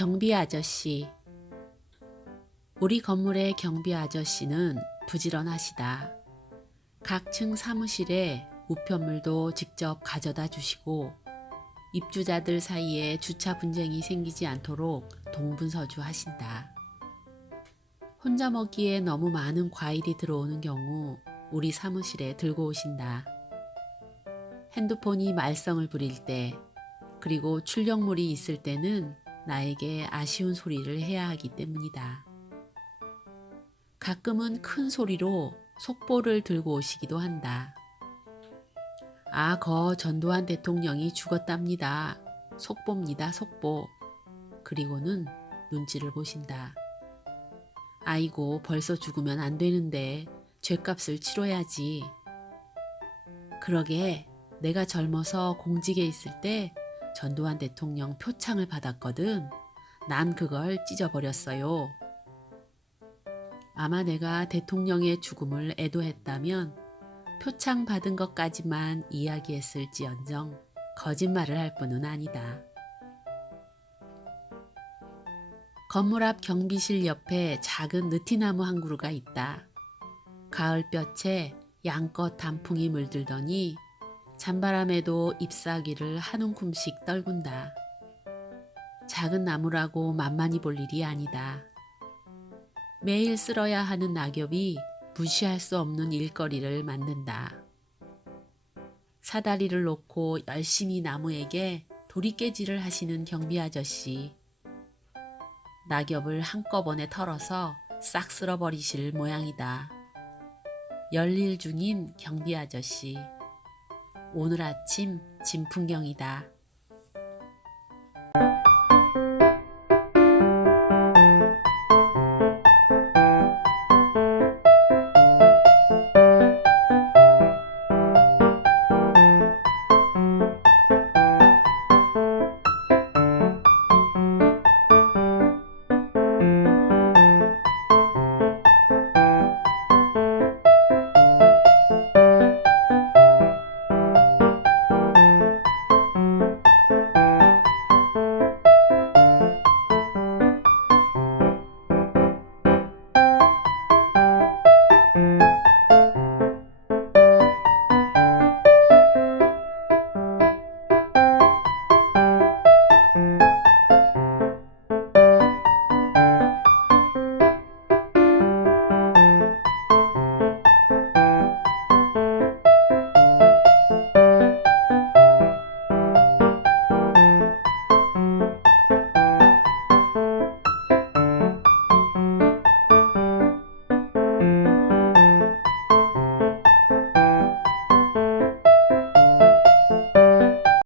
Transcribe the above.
경비 아저씨. 우리 건물의 경비 아저씨는 부지런하시다. 각 층 사무실에 우편물도 직접 가져다 주시고 입주자들 사이에 주차 분쟁이 생기지 않도록 동분서주 하신다. 혼자 먹기에 너무 많은 과일이 들어오는 경우 우리 사무실에 들고 오신다. 핸드폰이 말썽을 부릴 때, 그리고 출력물이 있을 때는 나에게 아쉬운 소리를 해야 하기 때문이다. 가끔은 큰 소리로 속보를 들고 오시기도 한다. 아, 거 전두환 대통령이 죽었답니다. 속보입니다, 속보. 그리고는 눈치를 보신다. 아이고, 벌써 죽으면 안 되는데 죄값을 치러야지. 그러게, 내가 젊어서 공직에 있을 때 전두환 대통령 표창을 받았거든. 난 그걸 찢어버렸어요. 아마 내가 대통령의 죽음을 애도했다면 표창 받은 것까지만 이야기했을지언정 거짓말을 할 뿐은 아니다. 건물 앞 경비실 옆에 작은 느티나무 한 그루가 있다. 가을볕에 양껏 단풍이 물들더니 찬바람에도 잎사귀를 한 움큼씩 떨군다. 작은 나무라고 만만히 볼 일이 아니다. 매일 쓸어야 하는 낙엽이 무시할 수 없는 일거리를 만든다. 사다리를 놓고 열심히 나무에게 도리깨질을 하시는 경비 아저씨. 낙엽을 한꺼번에 털어서 싹 쓸어버리실 모양이다. 열일 중인 경비 아저씨. 오늘 아침 진풍경이다.